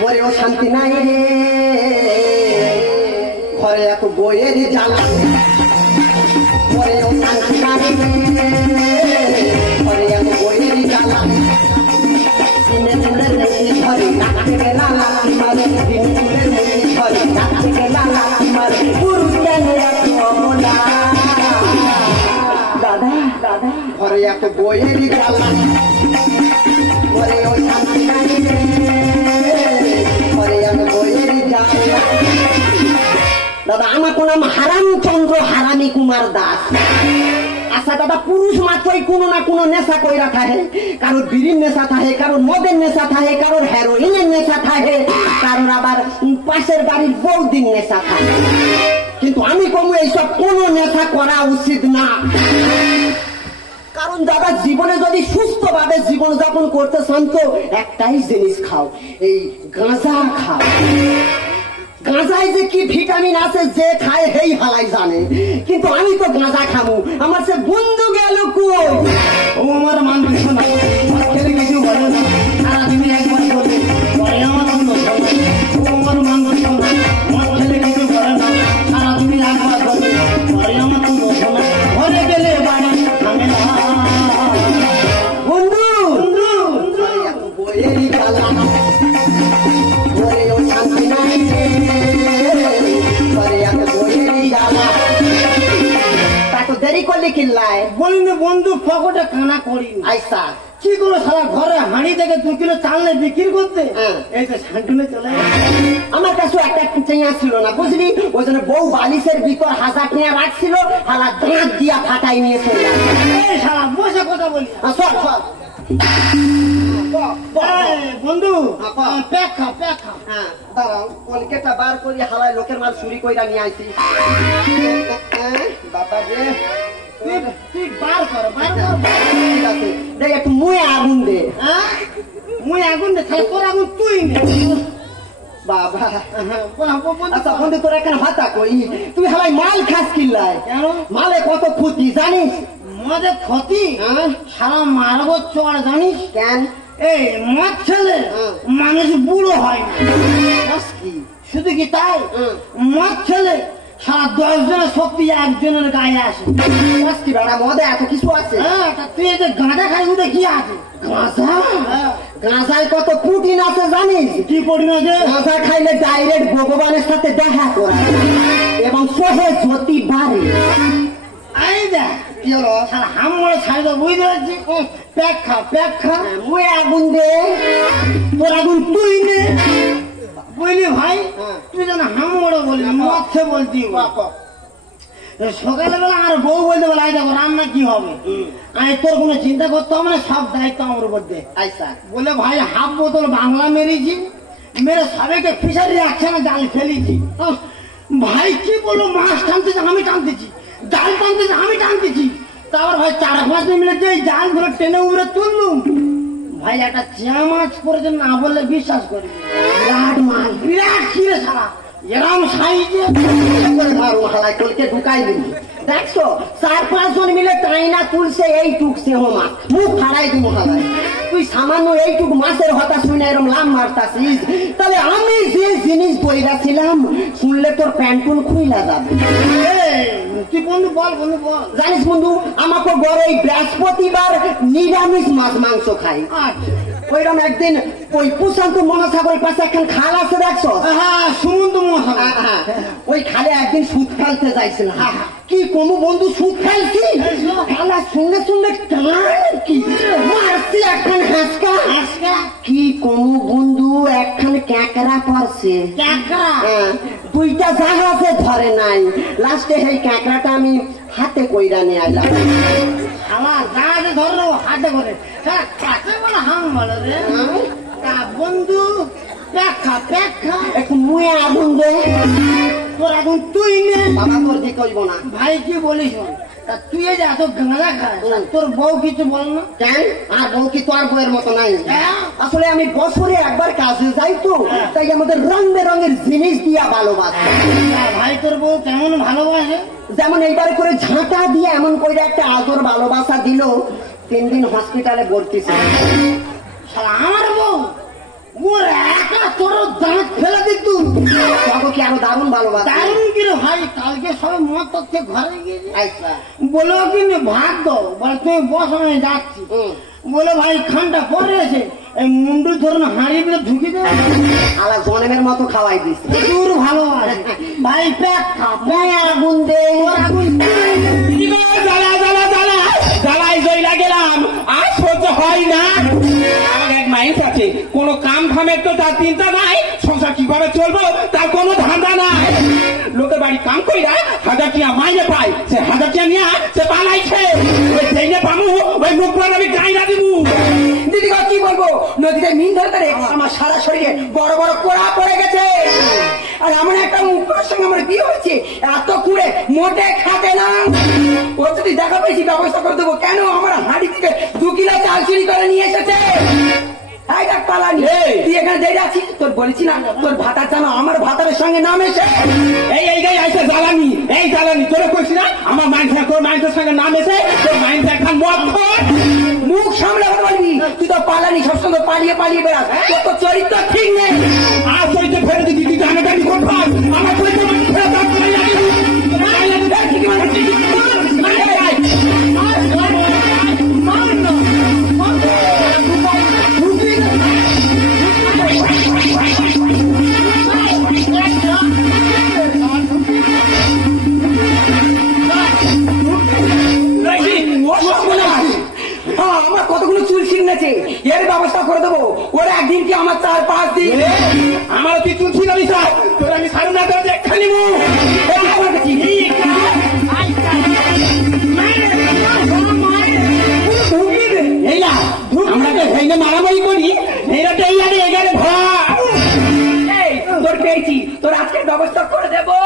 মরেও শান্তি নাই রে, ঘরে এত বইয়ের জ্বালা। মরেও শান্তি নাই রে, ঘরে এত বইয়ের জ্বালা। দিনে চুলের মুখি ধরে ডাকতে গেলা লাঠি মারে, দিনে চুলের মুখি ধরে ডাকতে গেলা লাঠি মারে। পুরুষ কেন এত অবলা? দাদা দাদা ঘরে এত বইয়ের জ্বালা। মরেও শান্তি নাই রে, দাদা আমার নাম হারামচন্দ্র হারামি কুমার দাস। আচ্ছা দাদা, পুরুষ মাত্রই কোনো না কোনো নেশা কইরা থাকে। কারোর বিড়ির নেশা থাকে, কারোর মদের নেশা থাকে, কারোর হেরোইনের নেশা থাকে, কারোর আবার পাশের বাড়ির বৌদির নেশা থাকে। কিন্তু আমি কমু এইসব কোনো নেশা করা উচিত না। কারণ দাদা, জীবনে যদি সুস্থভাবে জীবনযাপন করতে চান তো একটাই জিনিস খাও, এই গাঁজা খাও। গাঁজায় যে কি ভিটামিন আছে যে খায় সেই হালাই জানে। কিন্তু আমি তো গাঁজা খাবো, আমার সে বন্ধু গেল কই? ও আমার মান না খেলে কিছু বলে না, সারাদিনই একবার বলে পরে আমার অন্য ও আমার মান না মদ খেলে কিছু বলে না, সারাদিনই একবার বলে পরে আমার অন্য ঘরে গেলে বাড়ি ভাঙে না। বন্ধু বইয়েরই গালা, ঘরেও শান্তি নাই রে, ঘরে এত বইয়েরই গালা। তা তো দেরি করলে কিল্লায় বলিনি বন্ধু পকেটে কানা করি আইসা কি করে সারা ঘরে হাঁড়ি থেকে 2 কিলো চাল নিয়ে বিক্রি করতে, এই যে শান্তিনে চলে আমার কাছে একটা চেঁয়া ছিল না বুঝলি, ওই জন্য বউ বালিশের ভিতর হাজার টেঁয়া রাখছিল, হালা দাঁত দিয়া ফাটাই নিয়ে চলে এই সারা বসে কথা বলি। সব সব বন্ধু প্যাক খাও প্যাক খাও। হ্যাঁ দাঁড়াও, কলকেটা বার করি হালায় লোকের মাল চুরি কইরা নিয়ে আইছি। বাবা রে, তুই বার কর বার কর। ঠিক আছে, দেখ একটু মুয়ে আগুন দে। মুই আগুন দে, তাহলে তোর আগুন তুই নে। বাবা আচ্ছা বন্ধু, তোর এখানে হাতা কই? তুই হালাই মাল খাস কিল্লায়? কেন? মালে কত ক্ষতি জানিস? মদের ক্ষতি সারা মারব চড় জানিস কেন? এই মদ খেলে মানুষ বুড়ো হয় না। কি শুধু কি তাই, মদ খেলে সারা 10 জনের শক্তি একজনের গায়ে আসে। কি বেড়া, মদে এত কিছু আছে? তুই এই যে গাঁজা খাই ওটা কি আছে? গাঁজা? গাঁজায় কত প্রোটিন আছে জানিস? কি প্রোটিন আছে? গাঁজা খাইলে ডাইরেক্ট ভগবানের সাথে দেখা করে এবং সহে জ্যোতি বাড়ে। এই দেখ কি হলো? সারা হাম মরে ছাড়ি তো বুঝতে পারছি। প্যাক খা প্যাক খা। মুয়ে আগুন দে, তোর আগুন তুই নে। বুঝলি ভাই, তুই যেন হাম মরে বললি মদ খেয়ে বলতি। সকালবেলা আর বউ বলতে বলে দেখো রান্না কি হবে, আমি তোর কোনো চিন্তা করতে হবে না, সব দায়িত্ব আমার উপর দে। আইসা বলে ভাই হাফ বোতল বাংলা মেরেছি, মেরে সবাইকে ফিশারি একখানে জাল ফেলেছি। ভাই কি বললো, মাছ টানতেছে আমি টানতেছি, জাল টানতেছে আমি টানতেছি। তারপর ভাই 4-5 দিন মিলে যে জাল ধরে টেনে উড়ে তুললুম। ভাই একটা চিয়া মাছ পড়েছে, না বললে বিশ্বাস করি বিরাট মাছ, বিরাট ছিঁড়ে সারা এরম সাইজে মারু হালাই কলকে ঢুকাই দিবি। দেখছো 4-5 জন মিলে টাইনা তুলছে এইটুক সেহ মাছ, মুখ ফাড়াই দিব হালাই। তুই সামান্য এইটুক মাছের হতা শুনে এরম লাভ মারতাছিস, তাহলে আমি যে জিনিস বইরাছিলাম শুনলে তোর প্যান্টুন খুইলা যাবে। তুই বন্ধু বল বন্ধু বল। জানিস বন্ধু, আমাকে বড় এই বৃহস্পতিবার নিরামিষ মাছ মাংস খাই। ওইরকম একদিন ওই প্রশান্ত মহাসাগরের পাশে একখান খাল আছে দেখছো? হ্যাঁ সমুদ্র মহাসাগর। ওই খালে একদিন সুদ ফেলতে যাইছিলাম। কি কমু বন্ধু, সুদ ফেলছি খেলার সঙ্গে সঙ্গে কি মারছি একখান হাঁসকা। কি কমু বন্ধু, একখান ক্যাঁকড়া পড়ছে। 2টা জাহাজে ধরে নাই। লাস্টে সেই ক্যাঁকড়াটা আমি হাতে কইরা নিয়ে আইলাম। আমার জাহাজে ধরলো হাতে করে, কাছে বলে হাম বলে রে বন্ধু। প্যাখা প্যাখা একটু মুয়ে আগুন দে, তোর আগুন তুই নে। বাবা তোর দিকে কইব না। ভাই কি বলিস, তুই এই যে এত গাঁজা খাস, তোর বউ কিছু বল না কেন? আর বউ কি তোর বউয়ের মতো নাই? আসলে আমি বছরে একবার কাজে যাই তো, তাই আমাদের রং বেরঙের জিনিস দিয়া ভালোবাসে। ভাই তোর বউ কেমন ভালোবাসে? যেমন এইবার করে ঝাঁটা দিয়ে এমন করে একটা আদর ভালোবাসা দিল, 3 দিন হসপিটালে ভর্তি ছিল। শালা আমার বউ ওর একা তোর দাঁত ফেলে দিত। তখন কি আরো দারুণ ভালোবাসা। দারুণ কি রে ভাই, কালকে সবাই মত তথ্যে ঘরে গিয়েছে। আচ্ছা। বলো কিন্তু ভাত দাও, বলে তুমি বস আমি যাচ্ছি। বলে ভাই খানটা পরে আছে, এই মুন্ডু ধরুন হাঁড়ি দিয়ে ঢুকি দেবে। আলা জনমের মতো খাওয়াই দিস। প্রচুর ভালোবাসে ভাই। প্যাক খা, আগুন দে, আগুন দে। জ্বালা জ্বালা জ্বালা জ্বালাই জইলা গেলাম, আর সহ্য হয় না। আমার এক মাইন্ড আছে, কোনো কাম খামের তো তার চিন্তা নাই, সংসার কিভাবে চলবো তার কোনো ধান্দা নাই। লোকের বাড়ি কাম কইরা 1000 টাকা মাইনে পাই, সে 1000 টাকা নিয়ে সে পালাইছে। ওই সেইনে পামু, ওই মুখ পর আমি গাইরা দিবু। দিদি কি বলবো, নদীতে মিন ধরতে রে আমার সারা শরীরে বড় বড় কোড়া পড়ে গেছে। আর এমন একটা মুখের সঙ্গে আমার বিয়ে হয়েছে, এত কুড়ে মোটে খাতে না। ও যদি দেখা পেয়েছি ব্যবস্থা করে দেবো। কেন আমার হাঁড়ি থেকে 2 কিলো চাল চুরি করে নিয়ে এসেছে। পালানি তুই এখানে দেখে আছিস, তোর বলেছি না তোর ভাতার জানো আমার ভাতারের সঙ্গে নাম এসে। এই আইসে জ্বালানি, এই জ্বালানি তোরা কইছি না আমার মাইন্ড তোর মাইন্ডের সঙ্গে নাম এসে, তোর মাইন্ড এখন মত মুখ সামলে বলবি। তুই তো পালানি, সবসময় পালিয়ে পালিয়ে বেড়াস, তোর তো চরিত্র ঠিক নেই। আর চরিত্র ফেলে দিদি, তুই জানাটানি করবো আমার চরিত্র ফেলে দাও। আমার কতগুলো চুল ছিঁড়েছে, এর ব্যবস্থা করে দেবো। ওরা একদিন কি আমার 4-5 দিন। আমার তুই চুল ছিলাম তোর আমি সারু না তোর দেখা নিবো। আমরা তো ভেঙে মারামারি করি, এখানে তোর পেয়েছি, তোর আজকের ব্যবস্থা করে দেবো।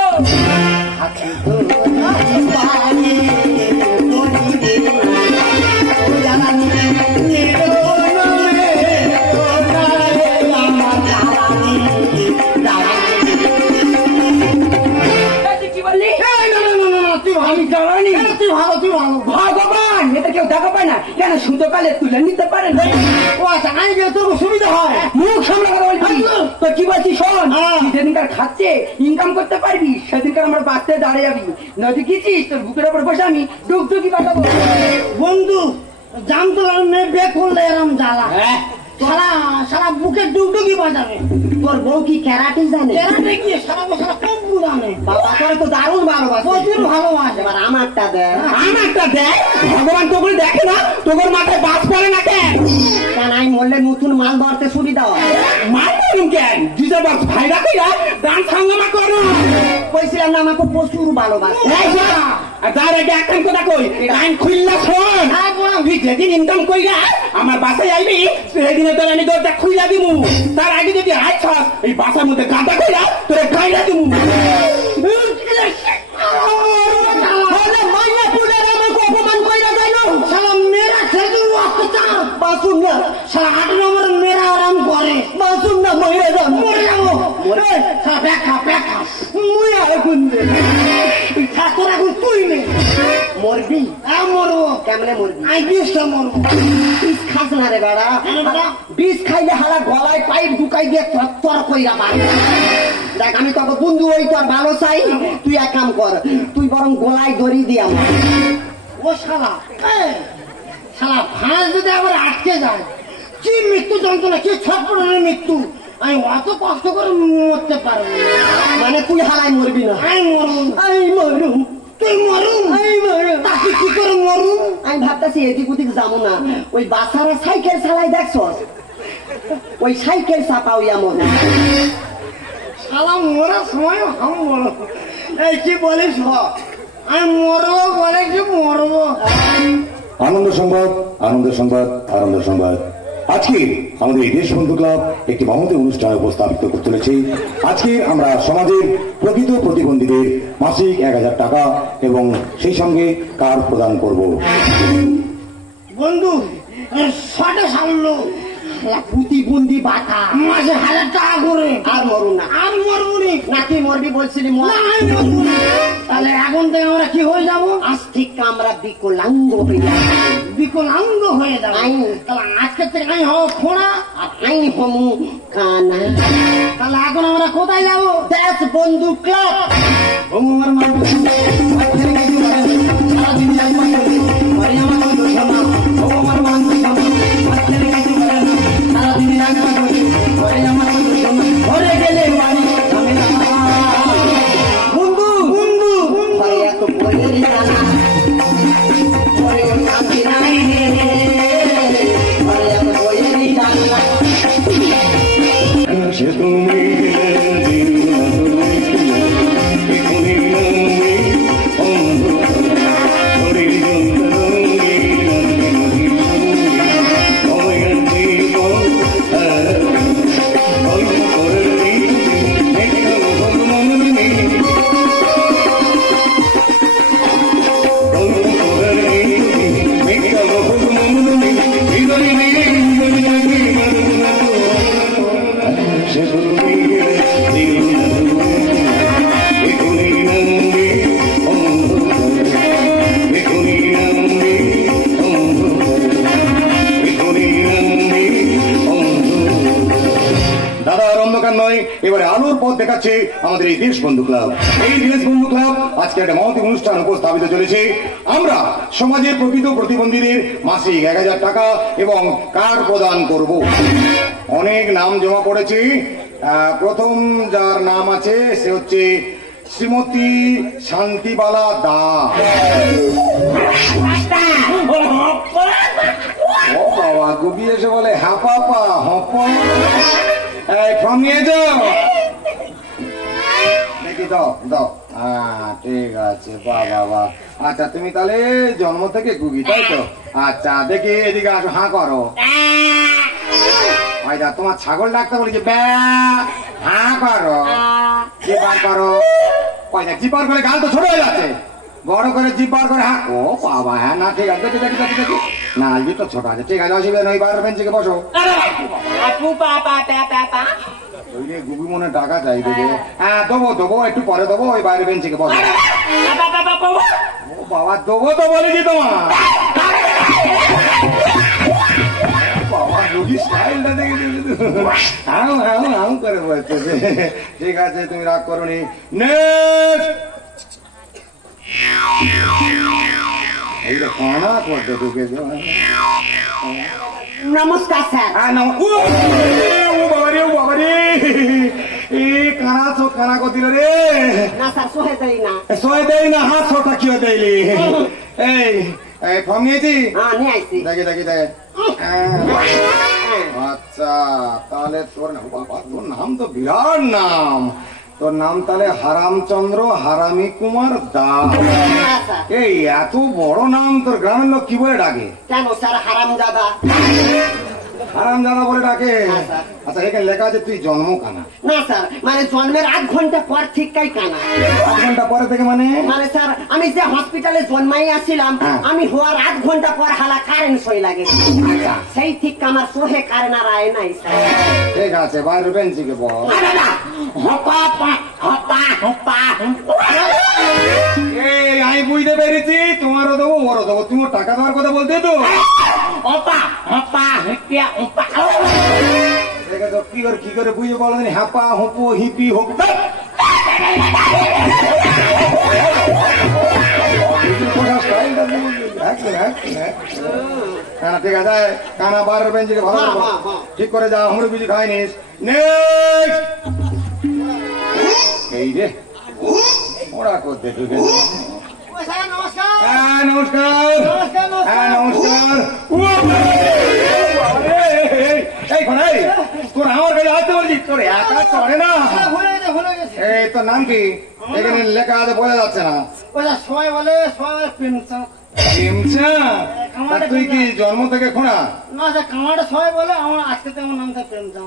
ভগবান, এটা কেউ দেখা পায় না কেন? সুতোকালে তুলে নিতে পারেন। ও আচ্ছা, আমি তোর সুবিধা হয়। মুখ সামনে কথা বলছি তো কি বলছি শোন। যেদিনকার খাচ্ছে ইনকাম করতে পারবি, সেদিনকার আমার বাঁচতে দাঁড়িয়ে যাবি। নদী গেছিস, তোর বুকের ওপর বসে আমি ডুবডুবি পাঠাবো। বন্ধু জানতো মেয়ে বে করলে এরম জ্বালা। সারা সারা বুকে ডুগডুগি বাজাবে। তোর বউ কি ক্যারাটে জানে? ক্যারাটে কি সারা বছর কম্পু জানে। বাবা তোর তো দারুণ ভালোবাসে, প্রচুর ভালোবাসে। এবার আমারটা দেখ। আমারটা দেখ, ভগবান তোগুলো দেখে না, তোর মাথায় বাস পড়ে না কেন? কেন আমি মরলে নতুন মাল ধরতে সুবিধা হয়। মাল করুন কেন? দুইটা বাস ভাইরা কইরা গান সাঙ্গামা করো। কইছিলাম না আমাকে প্রচুর ভালোবাসে। আর তার আগে একখান কথা কই, লাইন খুললা শোন। তুই যেদিন ইনকাম কইরা আমার বাসায় আইবি, সেদিনে তোর আমি দরজা খুইলা দিমু। তার আগে যদি আইছস এই বাসার মধ্যে গাঁদা কইরা তোরে গাইরা দিমু। অপমান কইরা যাইল সারা মেয়েরা খেজুর অত্যাচার। বাসুন না, সারা 8 নম্বর মেয়েরা আরাম করে। বাসুন না, মরে যাও, মরে যাবো। সারা ব্যাখ্যা ব্যাখ্যা মুই আগুন দে। ঠাকুর এখন তুই নে মরবি? মরবো। কেমনে মরবি? আমি 20টা মরবো। বিষ খাস না রে বেড়া। বিষ খাইলে হালা গলায় পাইপ ঢুকাই দিয়ে তর কইরা পারবে। দেখ আমি তোকে বন্ধু ওই তোর ভালো চাই, তুই এক কাম কর, তুই বরং গলায় দড়ি দিয়ে আমার। ও শালা শালা ফাঁস যদি আবার আটকে যায়, কি মৃত্যু যন্ত্রণা, কি ছটপটানোর মৃত্যু। আমি অত কষ্ট করে মরতে পারবো না। মানে তুই হালাই মরবি না? আমি মরুন। আমি মরুম। তুই মরুন? আমি মরুম। তাকে কি করে মরুন? আমি ভাবতেছি এদিক ওদিক যাবো না, ওই বাচ্চারা সাইকেল চালাই দেখছ, ওই সাইকেল চাপাও এমন। শালা মরার সময় আমি বলো এই কি বলিস, আমি মরবো বলে কি মরবো। আনন্দ সংবাদ, আনন্দ সংবাদ, আনন্দ সংবাদ। আজকে আমাদের এই দেশবন্ধু ক্লাব একটি মহৎ অনুষ্ঠানে উপস্থাপিত করতে চলেছে। আজকে আমরা সমাজের প্রকৃত প্রতিবন্ধীদের মাসিক 1000 টাকা এবং সেই সঙ্গে কার্ড প্রদান করব। বন্ধু শটে সারলো প্রতিবন্ধী বাটা মাসে 1000 টাকা করে। আর মরু না, আর মরবো নি। নাকি মরবি বলছিলি? না, আমি মরবো না। তাহলে এখন থেকে আমরা কি হয়ে যাবো? আজ থেকে আমরা বিকলাঙ্গ হয়ে যাবো। বিকলাঙ্গ হয়ে যাবো। তাহলে আজকের থেকে আমি হবো খোঁড়া, আর আই হমু কানা। তাহলে এখন আমরা কোথায় যাবো? দেশ বন্ধু ক্লাব। আমার মা সারাদিন আমার বন্ধু শোনা, আমার বন্ধু শোনা, সারাদিন আমার বন্ধু শোনা, ঘরে গেলে বাড়ি আমি বন্ধু বন্ধু ঘরে এত বইয়ের জানা, ঘরে শান্তি নাই রে, ঘরে এত বইয়ের জানা। সে তুমি এবারে আলোর পথ দেখাচ্ছে আমাদের এই দেশবন্ধু ক্লাব। এই দেশবন্ধু ক্লাব আজকে একটা মহতি অনুষ্ঠান উপস্থাপিত চলেছে। আমরা সমাজের প্রকৃত প্রতিবন্ধীদের মাসিক 1000 টাকা এবং কার্ড প্রদান করব। অনেক নাম জমা পড়েছে। প্রথম যার নাম আছে সে হচ্ছে শ্রীমতী শান্তিবালা দাস। ও বাবা, গুবি এসে বলে হাপাপা হপ দেখি দাও দাও। ঠিক আছে, বাবা। আচ্ছা, তুমি তাহলে জন্ম থেকে গুগি, তাই তো? আচ্ছা, দেখি এদিকে আসো, হাঁ করো। তোমার ছাগল ডাকতে বলেছি, হাঁ করো, জিপার করো। জিপার করে গাল তো ছোট হয়ে যাচ্ছে, বড় করে জিপার করে হ্যাঁ। ও বাবা, হ্যাঁ না ঠিক আছে, দেখি দেখি দেখি দেখি। না, আলবি তো ছোট আছে, ঠিক আছে, অসুবিধা নয়। বাইরের বেঞ্চিকে বসো। গুবি মনে টাকা চাই দেবে। হ্যাঁ, দেবো দেবো, একটু পরে দেবো। ওই বাইরের বেঞ্চিকে বসো। ও বাবা, দেবো তো বলেছি তোমার। বাবা, রুগী স্টাইলটা দেখে করে বলছে। ঠিক আছে, তুমি রাগ করো নি। কানা করতে ঢুকেছ। নমস্কার স্যার। বাবারে, ও বাবারে, কানা করছিল রে। না স্যার, সোহে দেই না। সোহে দেই না? হাত ছোটা কি দেয়লি? এই ফর্ম নিয়েছি? হ্যাঁ, নিয়ে আইছি। দেখি দেখি দেখ। আচ্ছা, তাহলে তোর নাম তো বিরাট নাম। তোর নাম তাহলে হারামচন্দ্র হারামি কুমার দাস। এই এত বড় নাম তোর গ্রামের লোক কি বলে ডাকে? কেন স্যার? হারামজাদা। হারামজাদা বলে ডাকে? আচ্ছা, এখানে লেখা আছে তুই জন্ম কানা। না স্যার, মানে জন্মের 8 ঘন্টা পর ঠিকই কানা। 8 ঘন্টা পরে থেকে মানে? মানে স্যার, আমি যে হসপিটালে জন্মাই আসছিলাম, আমি হওয়ার 8 ঘন্টা পর হালা কারেন্ট সই লাগে, সেই ঠিক আমার সোহে কারেন্ট আর আয় নাই স্যার। ঠিক আছে, বাইরে বেঞ্চিকে বল। আমি বুঝতে পেরেছি, তোমারও দেবো ওরও দেবো। তুমি টাকা দেওয়ার কথা বলতে তো কি করে বুঝে বলো? হাপা হুপু হিপি হোক। ঠিক আছে, কানা বারের বেঞ্চিকে ভালো ঠিক করে যা। হুড়ি বুঝি খাইনিস। এই রে, ওরা করতে ঢুকে। হ্যাঁ, নমস্কার। হ্যাঁ, নমস্কার। এই খোনাই, তোর আমার কাছে আসতে বলছি, তোর একা চড়ে না। এই তোর নাম কি? এখানে লেখা আছে, বোঝা যাচ্ছে না। সবাই বলে প্রেমচাঁদ। তুই কি জন্ম থেকে খোনা? না স্যার, কামাটা সবাই বলে, আমার আজকে আমার নাম প্রেমচাঁদ।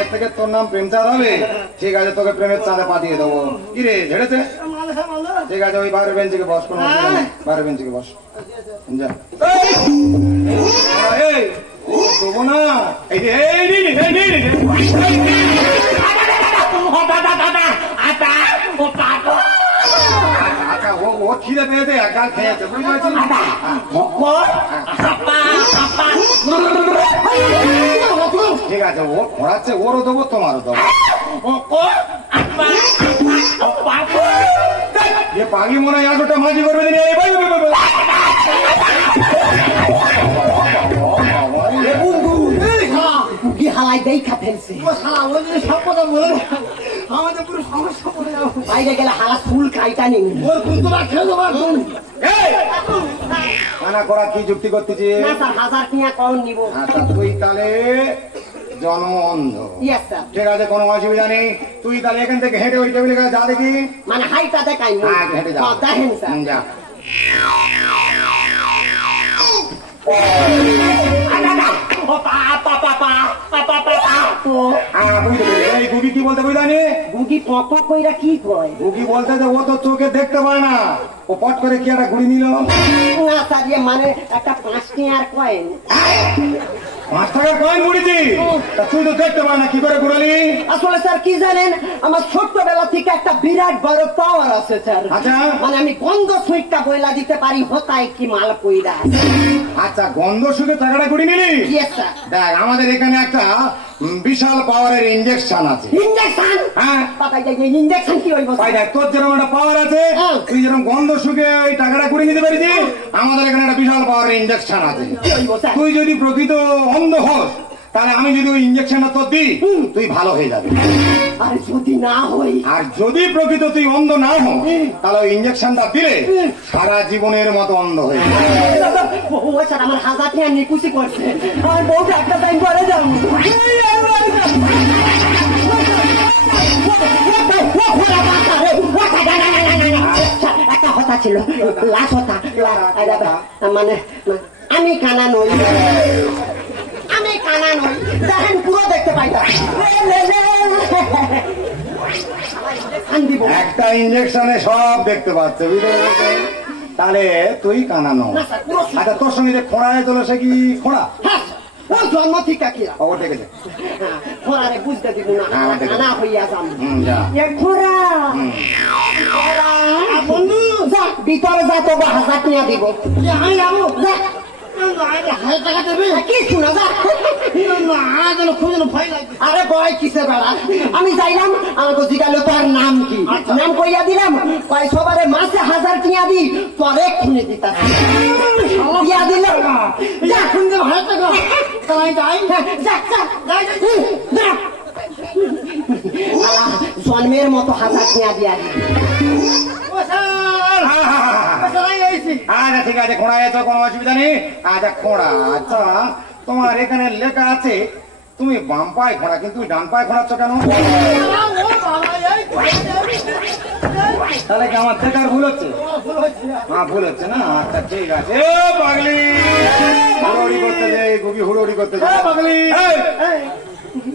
এর থেকে তোর নাম প্রেমচাঁদ হবে? ঠিক আছে, তোকে প্রেমের চাঁদে পাঠিয়ে দেবো। কি রে, ঝেড়েছে? ঠিক আছে, ওই বাইরের বেঞ্চিকে বস। কোনো বাইরের বেঞ্চিকে বস। যা। দেবো না। আচ্ছা ও খিদে পেয়েছে একা খেয়েছে বুঝতে পারছি। ঠিক আছে ও খোঁড়াচ্ছে, ওরও দেবো তোমারও দেবো। যে পাগি মনে হয় আজটা মাঝি করবে হালাই দেখা ফেলছে। আমাদের পুরো সমস্যা পড়ে যাবো। বাইরে গেলে হালা ফুল খাইটা নেই। ওর কুন্তরা খেয়ে দেবো। মানা করা কি যুক্তি করতেছি? না স্যার, 1000 টিয়া কম নিব। আচ্ছা তুই তাহলে জন্ম অন্ধ। Yes sir. ঠিক আছে কোনো অসুবিধা নেই, তুই তাহলে এখান থেকে হেঁটে ওই টেবিলে গেলে যা দেখি। মানে হাইটা দেখাই হেঁটে যা। দেখেন স্যার। যা এই গুগি কি বলতে বুঝলানি? গুগি পপ কইরা কি কয়? গুগি বলতে যে ও তো চোখে দেখতে পায় না, ও পট করে কি একটা ঘুরি নিল। না স্যার, ইয়ে মানে একটা 5 টিয়ার কয়েন। 5 টাকার কয়েন ঘুরিছি, তা তুই তো দেখতে পায় না, কি করে ঘুরালি? আসলে স্যার কি জানেন, আমার ছোট্টবেলা থেকে একটা বিরাট বড় পাওয়ার আছে স্যার। আচ্ছা। মানে আমি গন্ধ সুইটটা বইলা দিতে পারি হতায় কি মাল কইরা। আচ্ছা গন্ধ শুকে টাকাটা ঘুরি নিলি? Yes sir. দেখ আমাদের এখানে একটা বিশাল পাওয়ারের ইঞ্জেকশন আছে। ইনজেকশন? হ্যাঁ পাতাই যাই ইনজেকশন কি হইব? তাই দেখ তোর যেরকম একটা পাওয়ার আছে, তুই যেরকম গন্ধ শুকে ওই টাকাটা করে নিতে পারিস, আমাদের এখানে একটা বিশাল পাওয়ারের ইঞ্জেকশন আছে। কি হইব স্যার? তুই যদি প্রকৃত অন্ধ হোস, তাহলে আমি যদি ওই ইঞ্জেকশনটা তোর দিই, তুই ভালো হয়ে যাবে। আর যদি না হই? আর যদি প্রকৃত তুই অন্ধ না হো, তাহলে ওই ইঞ্জেকশনটা দিলে সারা জীবনের মতো অন্ধ হয়ে যাবে। ও স্যার, আমার 1000 টিয়া নিকুচি করছে। আমার বউটা একটা টাইম করে যাও। একটা কথা ছিল, লাশ হতা। মানে আমি কানা নই, আমি কানা নই, দেখেন পুরো দেখতে পাইতা। একটা ইঞ্জেকশনে সব দেখতে পাচ্ছে, বুঝতে পেরেছিস? তাহলে তুই কানানো। আচ্ছা তোর সঙ্গে যে খোঁড়ায় তোলো, সে কি খোঁড়া? ওই জন্ম থেকে কিরা ও দেখেছে। খোঁড়ারে বুঝতে দিব না, কানা হইয়া যাম। যা খোঁড়া বন্ধু, যা ভিতরে যা, তো 1000 টিয়া দিব। আমি যাবো। যা, 1000 টাকা দেবে? কি শোনা যা। খুঁজে ভয় লাগবে। আরে বয় কিসে বেড়া, আমি যাইলাম, আমাকে জিজ্ঞাসা তোর নাম কি? নাম কইয়া দিলাম, কয় সবারে মাসে 1000 টিয়া দি, পরে খুঁজে দিতা দিয়া দিল। যা খুঁজে ভয় টাকা তাই যাই। যা যা, জন্মের মতো 1000 টিয়া দিয়া দি। আচ্ছা ঠিক আছে, খোঁড়া আছে, কোনো অসুবিধা নেই। আচ্ছা খোঁড়া, আচ্ছা তোমার এখানে লেখা আছে তুমি বাম পায়ে খোঁড়া, কিন্তু তুমি ডান পায়ে খোঁড়াচ্ছ কেন? তাহলে কি আমার দেখার ভুল হচ্ছে? হ্যাঁ ভুল হচ্ছে না। আচ্ছা ঠিক আছে। পাগলি হুড়োড়ি করতে যাই, গুগি হুড়োড়ি করতে যাই। পাগলি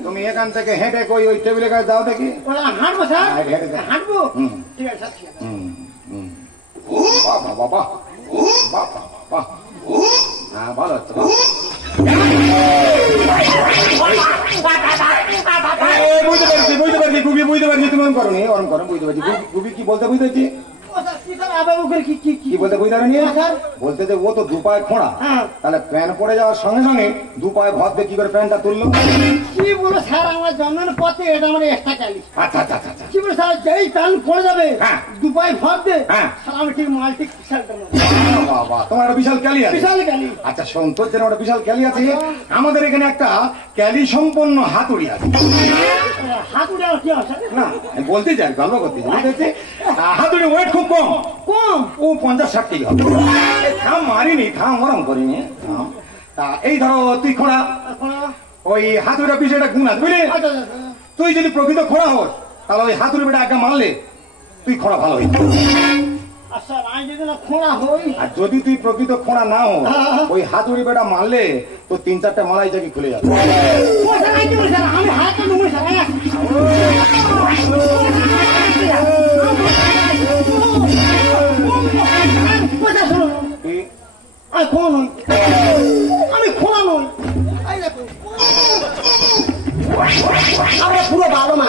তুমি এখান থেকে হেঁটে কই ওই টেবিলের কাছে যাও দেখি। হাঁটবো স্যার? হেঁটে যাও। হাঁটবো? হুম। ঠিক আছে। বাবা বাবা বাবা বাবা, হ্যাঁ ভালো হচ্ছে। বুঝতে পারছি গুবি, বুঝতে পারছি তুমি অন করো নি, অন করো, বুঝতে পারছি। গুবি কি বলতে বুঝতেছি? কি বলতে বুঝতে পারিনি? বলতে যে ও তো 2 পায়ে খোঁড়া, তাহলে প্যান পড়ে যাওয়ার সঙ্গে সঙ্গে 2 পায়ে ভর দিয়ে কি করে প্যানটা তুললো? কি বলো স্যার, আমার জন্মের পথে এটা আমার এক্সট্রা ক্যালি। আচ্ছা আচ্ছা আচ্ছা। কি বলো স্যার, যেই প্যান পড়ে যাবে 2 পায়ে ভর দে, হ্যাঁ আমি ঠিক মাল্টি শার্ট। বাবা তোমার একটা বিশাল ক্যালি আছে? বিশাল ক্যালি। আচ্ছা শোন, তোর যেন একটা বিশাল ক্যালি আছে, আমাদের এখানে একটা ক্যালি সম্পন্ন হাতুড়ি আছে। হাতুড়ি আর কি আছে? না বলতে চাই, গল্প করতে চাই। হাতুড়ি ওয়েট খুব কম, কম। ও 50-60 কেজি হবে। থাম মারিনি, থাম গরম করিনি। তা এই ধরো তুই খোঁড়া, ওই হাতুড়িটা বিষয়টা গুণ আছে বুঝলি? তুই যদি প্রকৃত খোঁড়া হোস, তাহলে ওই হাতুড়ি বেটা একটা মারলে তুই খোঁড়া ভালো হইত। আচ্ছা আমি যদি না খোঁড়া হই, আর যদি তুই প্রকৃত খোঁড়া না হো, ওই হাতুড়ি বেটা মারলে তো 3-4টা মালাই জায়গায় খুলে যাবে। আমি হাতে নুমে স্যার। আমি খোঁড়া নই, আমি খোঁড়া নই।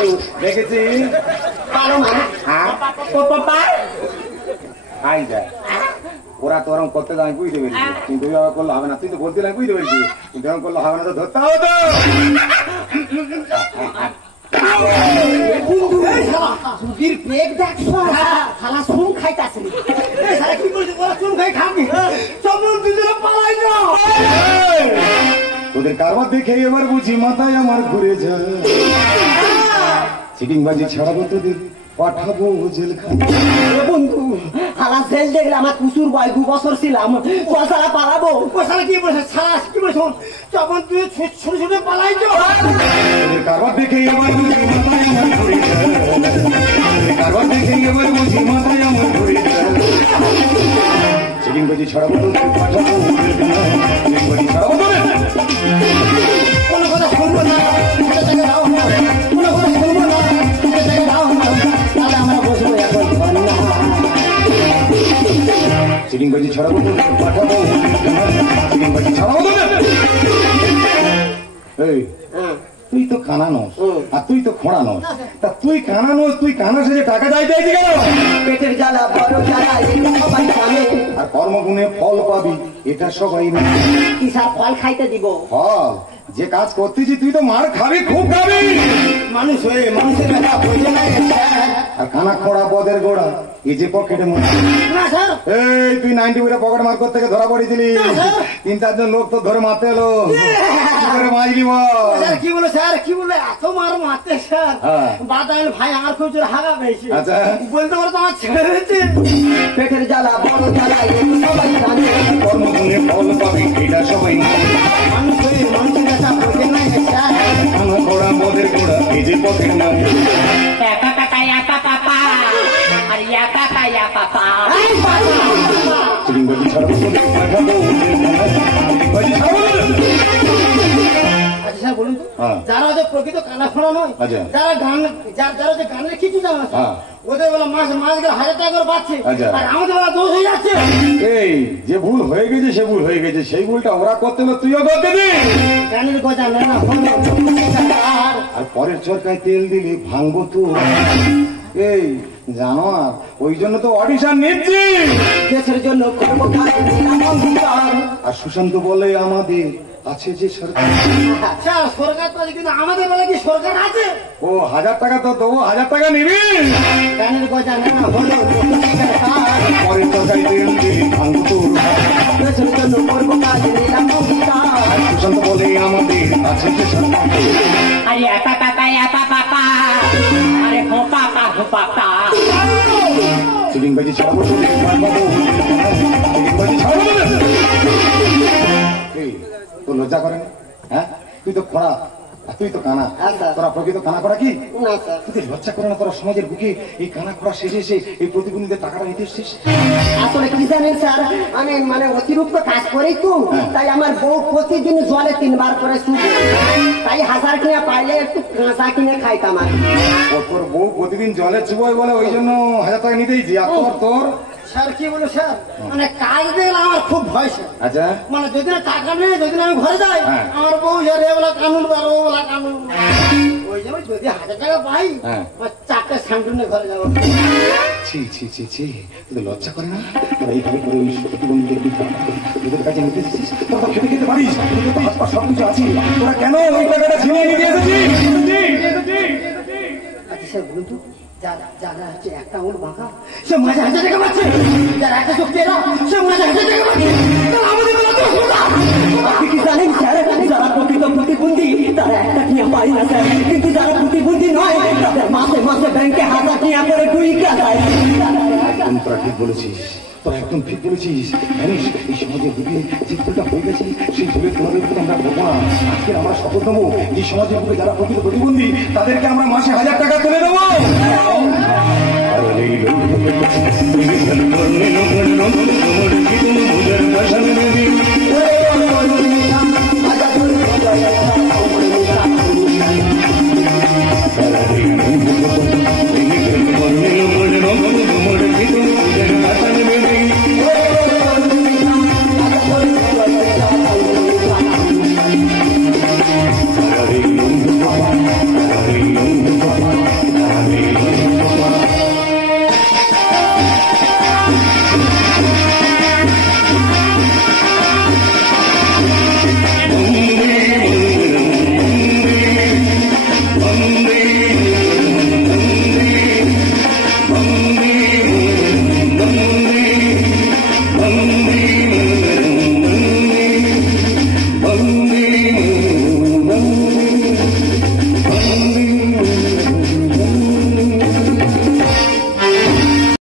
মানুষ, দেখেছি ভালো মানুষ। হ্যাঁ ও পাপা, আই যায় ওরা তো ওরকম করতে যায় বুঝতে পেরেছি, কিন্তু ওইভাবে করলে হবে না। তুই তো বলতে বুঝতে পেরেছি, কিন্তু এরকম করলে হবে না, তো ধরতে হবে তো। সুধীর পেট দেখছো, শালা শুন খাইতাছে। কি করছি ওরা চুন খাই খাবি, চপল দুজনে পালাই যাও। তোদের কারবার দেখে এবার বুঝি মাথায় আমার ঘুরে যায়। সিটিংবাজি ছাড়াবো তোদের, পাঠাবো জেলখানা। বন্ধু, শালা জেল দেখলে আমার কুসুর বয় 2 বছর ছিলাম, শালা পালাবো। ও শালা কি বলছে, শালা কি বলছে, চপল তুই ছোট ছোট পালাই যাও। তোদের কারবার দেখে এবার বুঝি মাথায় আমার ঘুরে যায়। তোদের কারবার দেখে এবার বুঝি মাথায় আমার ঘুরে যায়। সিটিংবাজি ছাড়াবো তোদের, পাঠাবো জেলখানা। সিটিংবাজি ছাড়াবো তোদের। কোনো কথা শুনবো না, যাও না, কোনো কথা শুনবো না, যাও না, তাহলে আমরা বসবো এখন না। সিটিংবাজি ছাড়াবো তোদের, পাঠাবো জেলখানা। সিটিংবাজি ছাড়াবো তোদের। এই তুই তো কানা নোস, আর তুই তো খোঁড়া নোস। তা তুই কানা নোস, তুই কানা সেজে টাকা চাইতে আইছি কেন? পেটের জ্বালা বড় জ্বালা, এটা সবাই জানে। আর কর্মগুণে ফল পাবি, এটা সবাই মানে। কি স্যার ফল খাইতে দিব? ফল যে কাজ করতেছি তুই তো মার খাবি, খুব খাবি। মানুষ হয়ে মানুষের কথা বোঝে না। আর কানা খোঁড়া পদের গোড়া, এই যে পকেটে মনে। না স্যার, এই তুই 90 বইটা পকেট মার করতে থেকে ধরা পড়েছিলি, 3-4 জন লোক তো ধরে মারতে এলো। কি করে মাইলি বল? স্যার কি বলো, স্যার কি বলে, এত মার মারতে স্যার। হ্যাঁ। বাদাল ভাই আমার খুব জোর হাগা পেয়েছে। আচ্ছা। বলতে পারো তো আমার ছেড়ে রয়েছে। পেটের জ্বালা বড় জ্বালা, এটা সবাই জানে। কর্মগুণে ফল পাবি, এটা সবাই মানে। মানুষ হয়ে মানুষের কথা বোঝে না স্যার। কানা খোঁড়া পদের গোড়া, এই যে পকেট মার। সিটিংবাজি ছাড়াবো তোদের, পাঠাবো জেলখানা। সিটিংবাজি ছাড়াবো তোদের। আচ্ছা স্যার বলুন তো, হ্যাঁ। যারা হচ্ছে প্রকৃত কানা খোঁড়া নয়, আচ্ছা। যারা গান, যারা হচ্ছে গানের কিছু জানা আছে, হ্যাঁ। ওদের বেলা মাস গেলে 1000 টাকা করে পাচ্ছে, আচ্ছা। আর আমাদের বেলা 2 হয়ে যাচ্ছে। এই যে ভুল হয়ে গেছে, সে ভুল হয়ে গেছে, সেই ভুলটা ওরা করতে হলো, তুইও করতে দে। গানের গজা না হলো আর আর পরের চরকায় তেল দিলে ভাঙবো তো। এই জানো, আর ওই জন্য তো অডিশন নিচ্ছি। দেশের জন্য করবো কাজ, নিলাম অঙ্গীকার। আর সুশান্ত বলে আমাদের আছে যে সরকার। আচ্ছা সরকার তো আছে, কিন্তু আমাদের বেলা কি সরকার আছে? ও 1000 টাকা তো দেবো, 1000 টাকা নিবি। গানের গজা না হলো পরের চরকায় তেল দিলে ভাঙবো তো। দেশের জন্য করবো কাজ, নিলাম অঙ্গীকার। আর সুশান্ত বলে আমাদের আছে যে সরকার। সিটিংবাজি ছাড়াবো তোদের, পাঠাবো জেলখানা। সিটিংবাজি ছাড়াবো তোদের। এই, তোর লজ্জা করে না? হ্যাঁ, তুই তো খোঁড়া, আর তুই তো কানা। আচ্ছা। তোরা প্রকৃত কানা করা কি? না স্যার, তোদের লজ্জা করে না? তোরা সমাজের বুকে এই কানা খোঁড়া শেষে এসে এই প্রতিবন্ধীদের টাকাটা নিতে এসছিস। আসলে কি জানেন স্যার, আমি অতিরিক্ত কাজ করি তো, তাই আমার বউ প্রতিদিন জলে 3 বার করে শুধু, তাই 1000 কিনে পাইলে একটু কাঁচা কিনে খাইতাম আর কি। ও তোর বউ প্রতিদিন জলে চুবোয় বলে ওই জন্য 1000 টাকা নিতেইছি। আর তোর স্যার কি বলো স্যার, মানে কাজ দেখলে আমার খুব ভয় স্যার। আচ্ছা, মানে যদি টাকা নেই, যদি আমি ঘরে যাই, হ্যাঁ। আমার বউ স্যার এবেলা কানুন বার, ওবেলা কানুন। ওই জন্য যদি 1000 টাকা পাই, হ্যাঁ। 4টে স্যান্ডুনে ঘরে যাবো। ছি ছি ছি ছি, তোদের লজ্জা করে না? তোরা এইভাবে করে ওই প্রতিবন্ধীদের বিরুদ্ধে তোদের কাছে নিতে এসেছিস। তোরা তো খেতে খেতে পারিস, তোদের তো হাত পা সব কিছু আছে। তোরা কেন ওই টাকাটা ছিনিয়ে নিয়ে এসেছিস? আচ্ছা স্যার বলুন তো, যারা হচ্ছে একটা ওর বাঁকা, সে মাঝে 1000 টাকা পাচ্ছে, যারা একটা চোখ তেরা, সে মাঝে 1000 টাকা পাচ্ছে, তাহলে আমাদের বেলা তো আপনি কি জানেন স্যার, যারা প্রকৃত প্রতিবন্ধী তারা একটা কিনে পাই না স্যার, কিন্তু যারা প্রতিবন্ধী নয় তাদের মাসে মাসে ব্যাংকে 1000 টাকা করে ঢুইকা যায়। একদম তোরা ঠিক বলেছিস, তোরা একদম ঠিক বলেছিস। জানিস এই সমাজের বুকে যে ভুলটা হয়ে গেছে, সেই ভুলের তোমাদের কিন্তু আমরা করবো না। আজকে আমরা শপথ নেবো, এই সমাজের বুকে যারা প্রকৃত প্রতিবন্ধী তাদেরকে আমরা মাসে 1000 টাকা তুলে দেবো।